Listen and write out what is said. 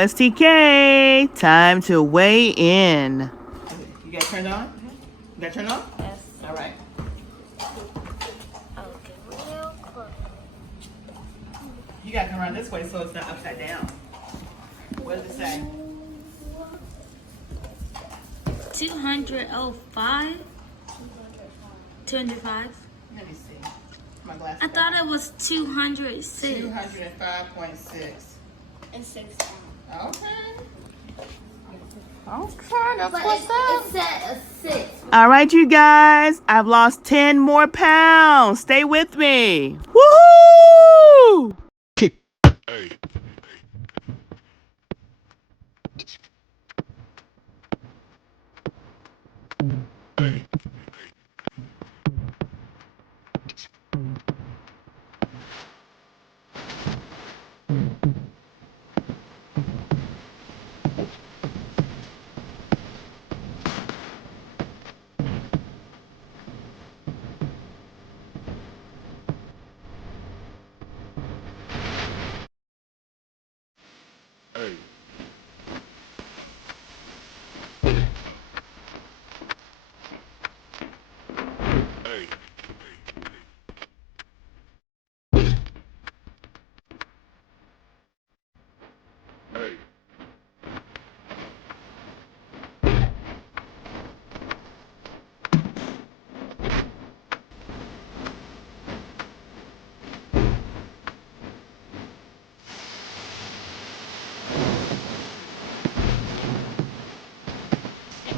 PromoSTK. Time to weigh in. You got turned on? You got turned on? Yes. All right. Okay, real close. You got to come around this way so it's not upside down. What does it say? 205. 205. Let me see. My glasses. I thought it was 206. 205.6. And 6 Okay. Okay, that's But what's up. it said a 6. All right, you guys. I've lost 10 more pounds. Stay with me. Woohoo!